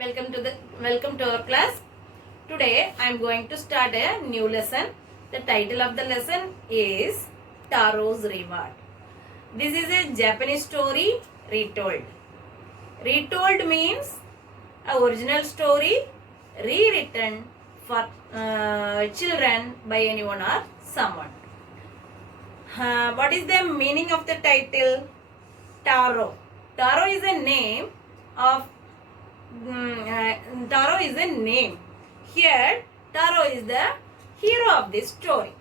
Welcome to our class. Today I am going to start a new lesson. The title of the lesson is Taro's Reward. This is a Japanese story retold. Retold means a original story rewritten for children by anyone or someone. What is the meaning of the title? Taro. Taro is a name of Taro is a name. Here, Taro is the hero of this story.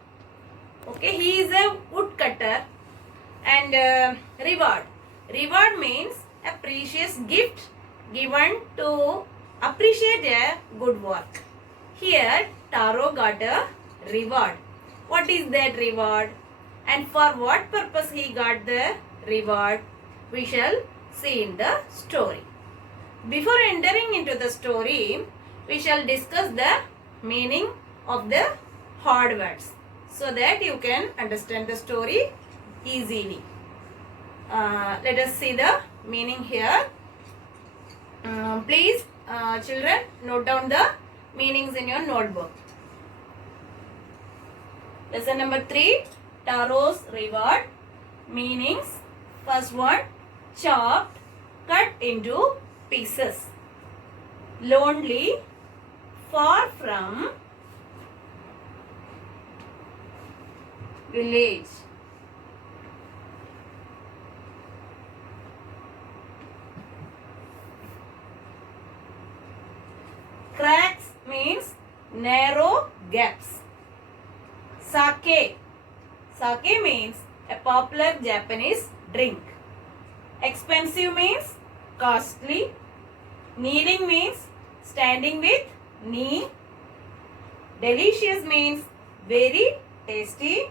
Okay, he is a woodcutter. And reward. Reward means a precious gift given to appreciate a good work. Here, Taro got a reward. What is that reward? And for what purpose he got the reward? We shall see in the story. Before entering into the story, we shall discuss the meaning of the hard words so that you can understand the story easily. Let us see the meaning here. Please, children, note down the meanings in your notebook. Lesson number 3, Taro's Reward. Meanings. First one, chopped, cut into pieces. Lonely, far from village. Cracks means narrow gaps. Sake. Sake means a popular Japanese drink. Expensive means costly. Kneeling means standing with knee. Delicious means very tasty.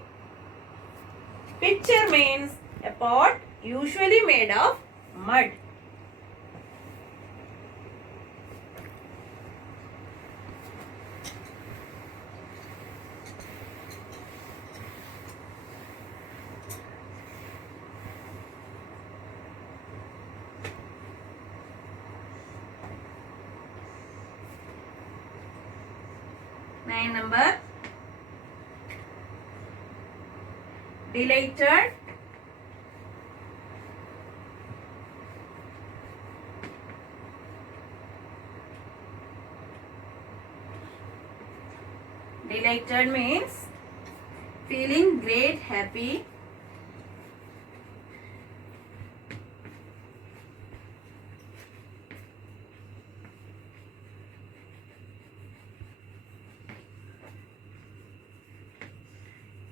Pitcher means a pot usually made of mud. Nine number. Delighted. Delighted means feeling great, happy.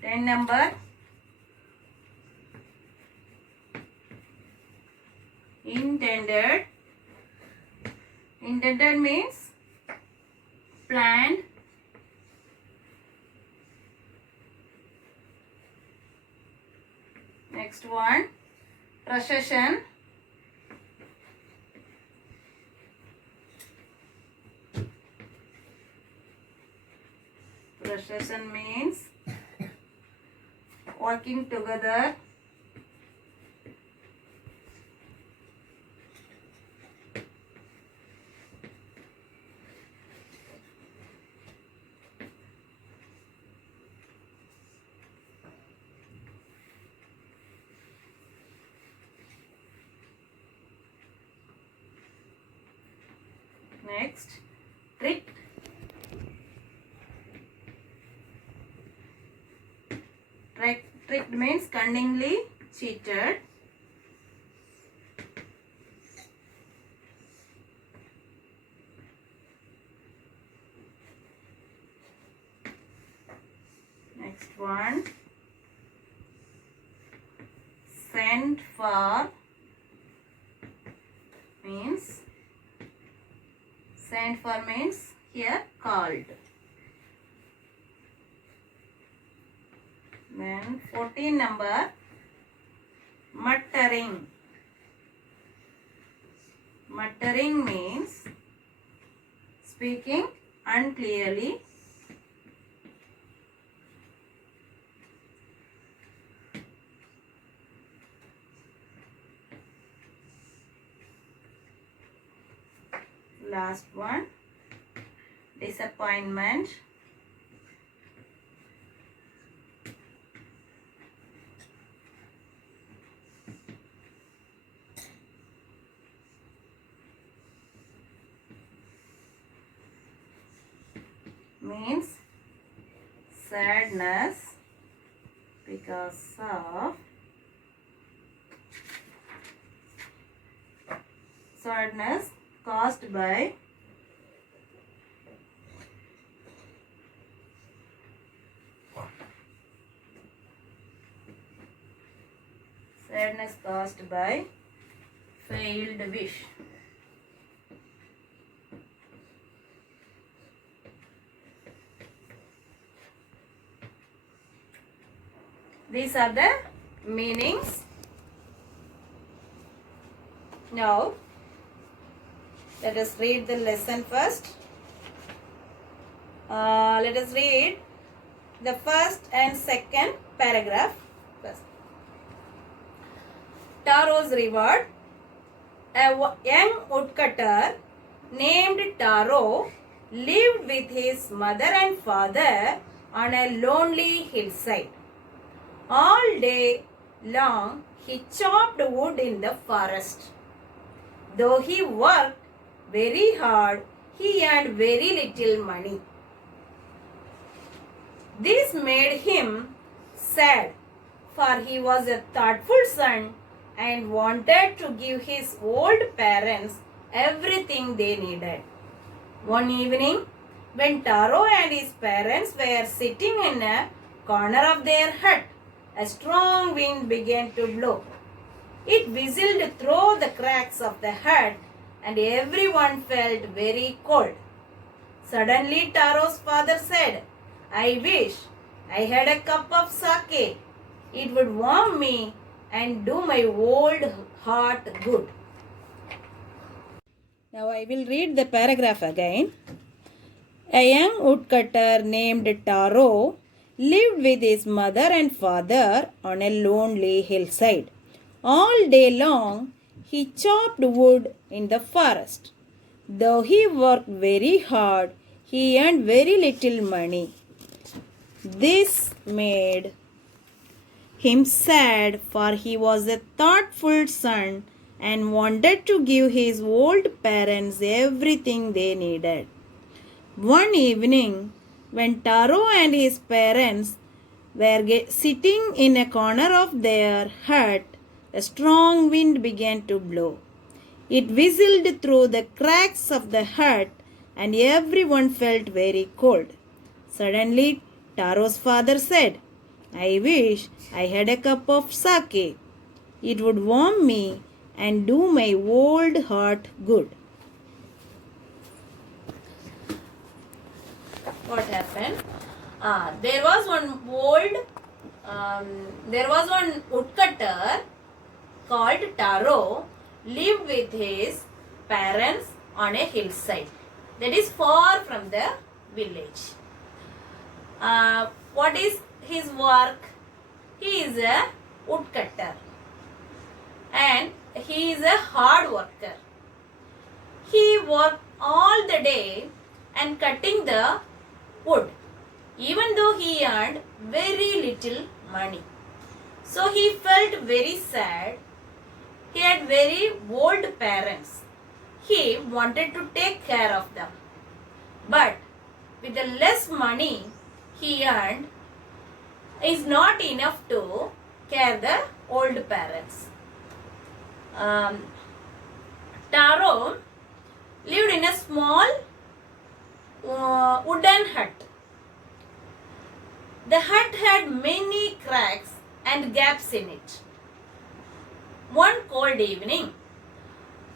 Ten number. Intended. Intended means planned. Next one, procession. Procession means working together. Next, tricked. Tricked means cunningly cheated. Next one, sent for means here called. Then 14 number, muttering. Muttering means speaking unclearly. Last one, disappointment. Means sadness because of sadness caused by failed wish. These are the meanings. Now, let us read the lesson first. Let us read the first and second paragraph first. Taro's reward. A young woodcutter named Taro lived with his mother and father on a lonely hillside. All day long he chopped wood in the forest. Though he worked very hard, he earned very little money. This made him sad, for he was a thoughtful son and wanted to give his old parents everything they needed. One evening, when Taro and his parents were sitting in a corner of their hut, a strong wind began to blow. It whistled through the cracks of the hut and everyone felt very cold. Suddenly Taro's father said, "I wish I had a cup of sake. It would warm me and do my old heart good." Now I will read the paragraph again. A young woodcutter named Taro lived with his mother and father on a lonely hillside. All day long he chopped wood in the forest. Though he worked very hard, he earned very little money. This made him sad, for he was a thoughtful son and wanted to give his old parents everything they needed. One evening, when Taro and his parents were sitting in a corner of their hut, a strong wind began to blow. It whistled through the cracks of the hut and everyone felt very cold. Suddenly, Taro's father said, "I wish I had a cup of sake. It would warm me and do my old heart good." What happened? There was one woodcutter called Taro, lived with his parents on a hillside that is far from the village. What is his work? He is a woodcutter and he is a hard worker. He worked all the day and cutting the wood, even though he earned very little money. So he felt very sad. He had very old parents. He wanted to take care of them. But with the less money he earned is not enough to care the old parents. Taro lived in a small wooden hut. The hut had many cracks and gaps in it. One cold evening,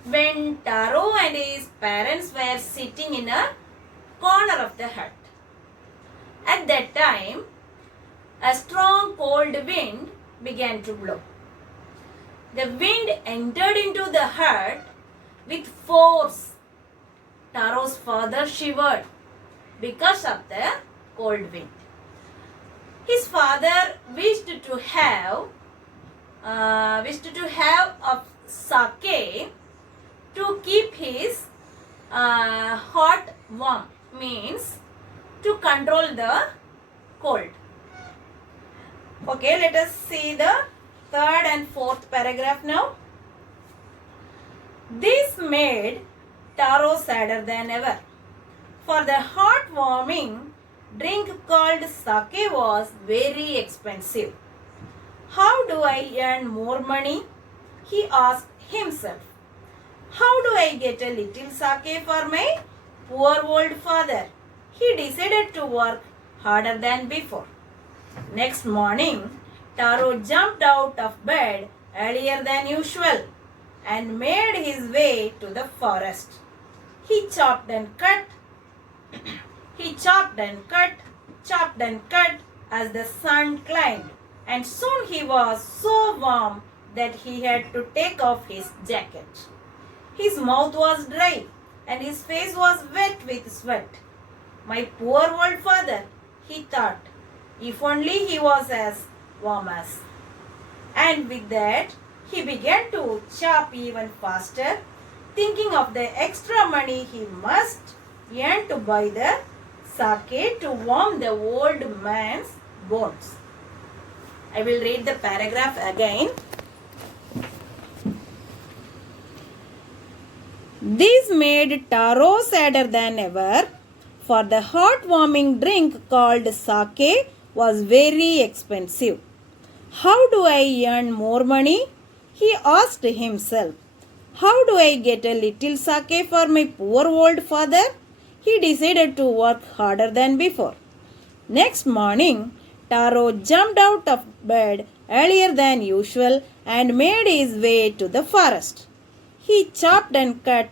when Taro and his parents were sitting in a corner of the hut, at that time, a strong cold wind began to blow. The wind entered into the hut with force. Taro's father shivered because of the cold wind. His father wished to have a sake to keep his hot warm means to control the cold. Okay, let us see the third and fourth paragraph now. This made Taro sadder than ever, for the heart-warming drink called sake was very expensive. How do I earn more money? He asked himself. How do I get a little sake for my poor old father? He decided to work harder than before. Next morning, Taro jumped out of bed earlier than usual and made his way to the forest. He chopped and cut, chopped and cut as the sun climbed, and soon he was so warm that he had to take off his jacket. His mouth was dry and his face was wet with sweat. My poor old father, he thought, if only he was as warm as. And with that, he began to chop even faster, thinking of the extra money he must earn to buy the sake to warm the old man's bones. I will read the paragraph again. This made Taro sadder than ever, for the heart-warming drink called sake was very expensive. How do I earn more money? He asked himself. How do I get a little sake for my poor old father? He decided to work harder than before. Next morning, Taro jumped out of bed earlier than usual and made his way to the forest. He chopped and cut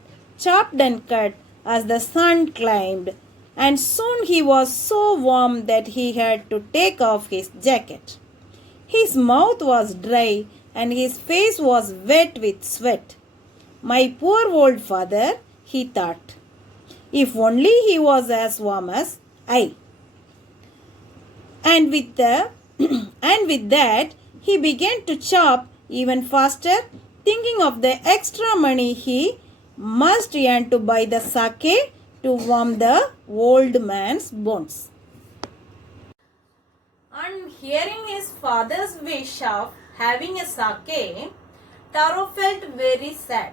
as the sun climbed, and soon he was so warm that he had to take off his jacket. His mouth was dry and his face was wet with sweat. My poor old father, he thought, if only he was as warm as I. And with that, he began to chop even faster, thinking of the extra money he must earn to buy the sake to warm the old man's bones. On hearing his father's wish of having a sake, Taro felt very sad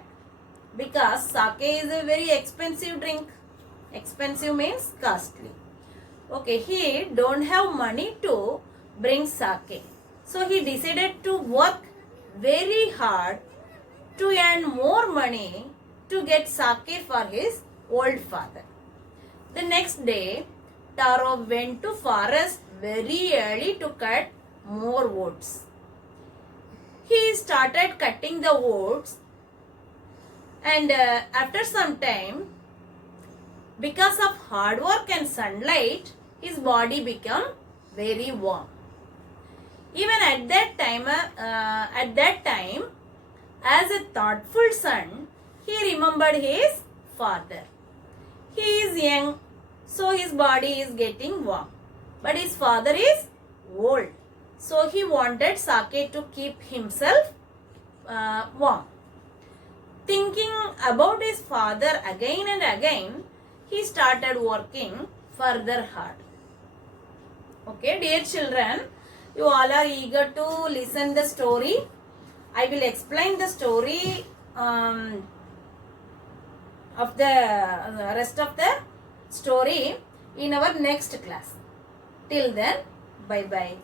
because sake is a very expensive drink. Expensive means costly. Okay, he don't have money to bring sake. So he decided to work very hard to earn more money to get sake for his old father. The next day, Taro went to forest very early to cut more woods. He started cutting the woods, and after some time, because of hard work and sunlight, his body became very warm. Even at that time, as a thoughtful son, he remembered his father. He is young, so his body is getting warm. But his father is old, so he wanted sake to keep himself warm. Thinking about his father again and again, he started working further hard. Okay, dear children, you all are eager to listen the story. I will explain the story of the rest of the story in our next class. Till then, bye bye.